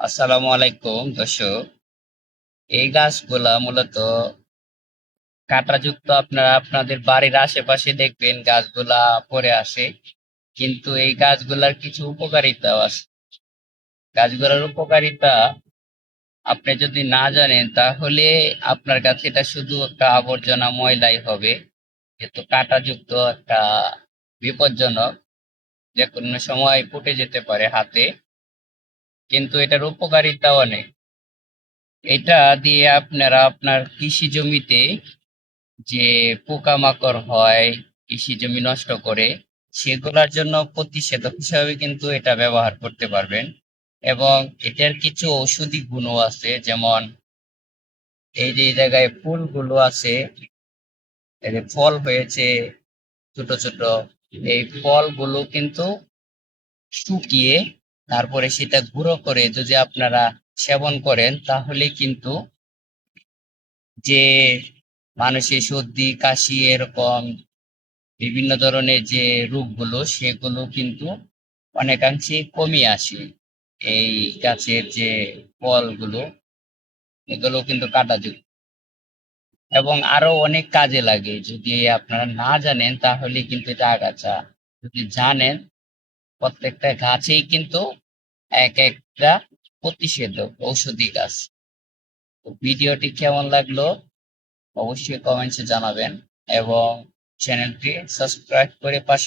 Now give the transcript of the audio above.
আসসালামু আলাইকুম দর্শক। এই গাছগুলা মূলত কাঁটাযুক্ত। আপনারা আপনাদের বাড়ির আশেপাশে দেখবেন গাছগুলা পড়ে আসে, কিন্তু এই গাছগুলার কিছু উপকারিতাও আছে। গাছগুলার উপকারিতা আপনি যদি না জানেন তাহলে আপনার কাছে এটা শুধু একটা আবর্জনা ময়লাই হবে। কিন্তু কাঁটাযুক্ত একটা বিপজ্জনক, যে কোনো সময় ফুটে যেতে পারে হাতে, কিন্তু এটার উপকারিতাও অনেক। এটা দিয়ে আপনারা আপনার কৃষি জমিতে যে পোকামাকড় হয়, কৃষি জমি নষ্ট করে, সেগুলোর জন্য প্রতিষেধক হিসাবে কিন্তু এটা ব্যবহার করতে পারবেন। এবং এটার কিছু ঔষধি গুণও আছে, যেমন এই যে এই জায়গায় ফুলগুলো আছে, এই যে ফল হয়েছে ছোট ছোট, এই ফলগুলো কিন্তু শুকিয়ে তারপরে সেটা গুঁড়ো করে যদি আপনারা সেবন করেন, তাহলে কিন্তু যে মানুষের সর্দি কাশি এরকম বিভিন্ন ধরনের যে রোগগুলো, সেগুলো কিন্তু অনেকাংশে কমে আসে। এই গাছের যে ফলগুলো, এগুলো কিন্তু কাঁটাযুক্ত এবং আরো অনেক কাজে লাগে। যদি আপনারা না জানেন তাহলে কিন্তু এটা আগাছা, যদি জানেন প্রত্যেকটা গাছেই কিন্তু এক একটা প্রতিষেধক ঔষধি গাছ। তো ভিডিওটি কেমন লাগলো অবশ্যই কমেন্টসে জানাবেন এবং চ্যানেলটি সাবস্ক্রাইব করে পাশে